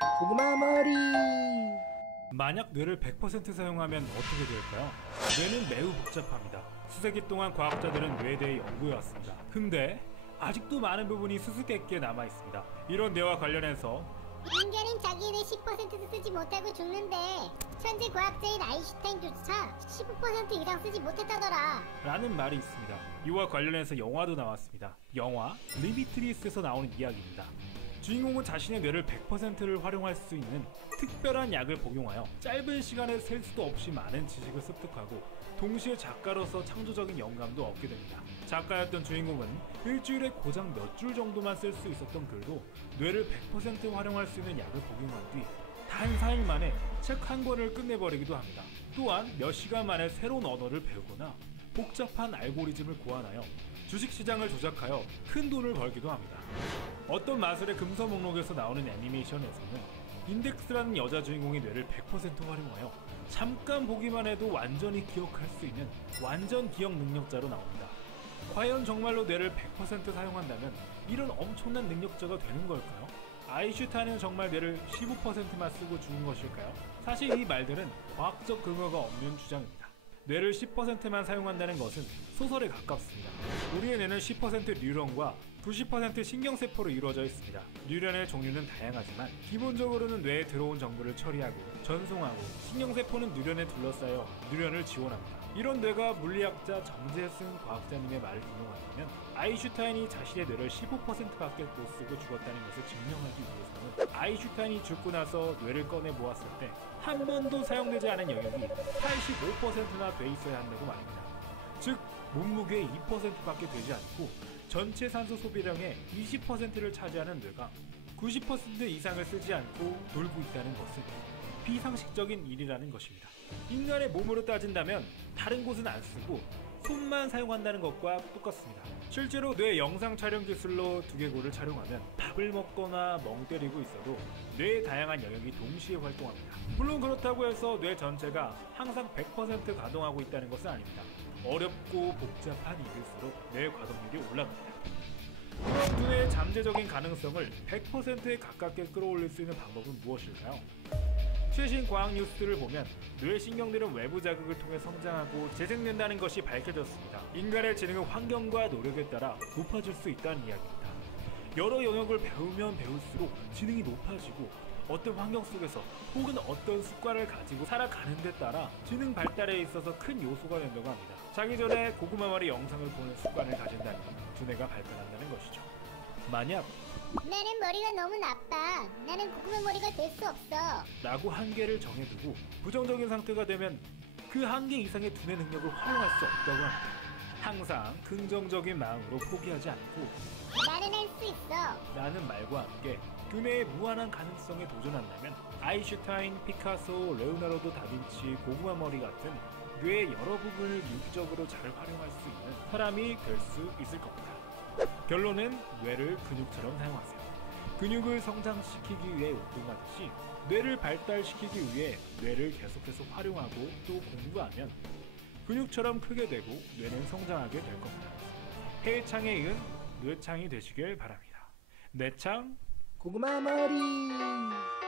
고구마 머리. 만약 뇌를 100% 사용하면 어떻게 될까요? 뇌는 매우 복잡합니다. 수세기 동안 과학자들은 뇌에 대해 연구해왔습니다. 근데 아직도 많은 부분이 수수께끼에 남아있습니다. 이런 뇌와 관련해서 인간은 자기 뇌 10%도 쓰지 못하고 죽는데 현재 과학자인 아인슈타인조차 15% 이상 쓰지 못했다더라. 라는 말이 있습니다. 이와 관련해서 영화도 나왔습니다. 영화 리미트리스에서 나오는 이야기입니다. 주인공은 자신의 뇌를 100%를 활용할 수 있는 특별한 약을 복용하여 짧은 시간에 셀 수도 없이 많은 지식을 습득하고 동시에 작가로서 창조적인 영감도 얻게 됩니다. 작가였던 주인공은 일주일에 고작 몇 줄 정도만 쓸 수 있었던 글도 뇌를 100% 활용할 수 있는 약을 복용한 뒤 단 4일 만에 책 한 권을 끝내버리기도 합니다. 또한 몇 시간 만에 새로운 언어를 배우거나 복잡한 알고리즘을 고안하여 주식시장을 조작하여 큰 돈을 벌기도 합니다. 어떤 마술의 금서 목록에서 나오는 애니메이션에서는 인덱스라는 여자 주인공의 뇌를 100% 활용하여 잠깐 보기만 해도 완전히 기억할 수 있는 완전 기억 능력자로 나옵니다. 과연 정말로 뇌를 100% 사용한다면 이런 엄청난 능력자가 되는 걸까요? 아인슈타인은 정말 뇌를 15%만 쓰고 죽은 것일까요? 사실 이 말들은 과학적 근거가 없는 주장입니다. 뇌를 10%만 사용한다는 것은 소설에 가깝습니다. 우리의 뇌는 10% 뉴런과 90% 신경세포로 이루어져 있습니다. 뉴런의 종류는 다양하지만 기본적으로는 뇌에 들어온 정보를 처리하고 전송하고, 신경세포는 뉴런에 둘러싸여 뉴런을 지원합니다. 이런 뇌가 물리학자 정재승 과학자님의 말을 인용하자면 아인슈타인이 자신의 뇌를 15%밖에 못 쓰고 죽었다는 것을 증명하기 위해서는 아인슈타인이 죽고 나서 뇌를 꺼내 모았을 때 한 번도 사용되지 않은 영역이 85%나 돼 있어야 한다고 말입니다. 즉 몸무게의 2%밖에 되지 않고 전체 산소 소비량의 20%를 차지하는 뇌가 90% 이상을 쓰지 않고 돌고 있다는 것은 비상식적인 일이라는 것입니다. 인간의 몸으로 따진다면 다른 곳은 안 쓰고 손만 사용한다는 것과 똑같습니다. 실제로 뇌 영상 촬영 기술로 두개골을 촬영하면 밥을 먹거나 멍 때리고 있어도 뇌의 다양한 영역이 동시에 활동합니다. 물론 그렇다고 해서 뇌 전체가 항상 100% 가동하고 있다는 것은 아닙니다. 어렵고 복잡한 일일수록 뇌 가동률이 올라갑니다. 그럼 두뇌의 잠재적인 가능성을 100%에 가깝게 끌어올릴 수 있는 방법은 무엇일까요? 최신 과학 뉴스들을 보면 뇌 신경들은 외부 자극을 통해 성장하고 재생된다는 것이 밝혀졌습니다. 인간의 지능은 환경과 노력에 따라 높아질 수 있다는 이야기입니다. 여러 영역을 배우면 배울수록 지능이 높아지고 어떤 환경 속에서 혹은 어떤 습관을 가지고 살아가는 데 따라 지능 발달에 있어서 큰 요소가 된다고 합니다. 자기 전에 고구마 머리 영상을 보는 습관을 가진다면 두뇌가 발달한다는 것이죠. 만약 나는 머리가 너무 나빠. 나는 고구마 머리가 될 수 없어. 라고 한계를 정해두고 부정적인 상태가 되면 그 한계 이상의 두뇌 능력을 활용할 수 없다고 합니다. 항상 긍정적인 마음으로 포기하지 않고 나는 할 수 있어 라는 말과 함께 두뇌의 무한한 가능성에 도전한다면 아인슈타인, 피카소, 레오나르도 다빈치, 고구마 머리 같은 뇌의 여러 부분을 유기적으로 잘 활용할 수 있는 사람이 될 수 있을 겁니다. 결론은 뇌를 근육처럼 사용하세요. 근육을 성장시키기 위해 운동하듯이 뇌를 발달시키기 위해 뇌를 계속해서 활용하고 또 공부하면 근육처럼 크게 되고 뇌는 성장하게 될 겁니다. 해창에 이은 뇌창이 되시길 바랍니다. 뇌창 고구마 머리.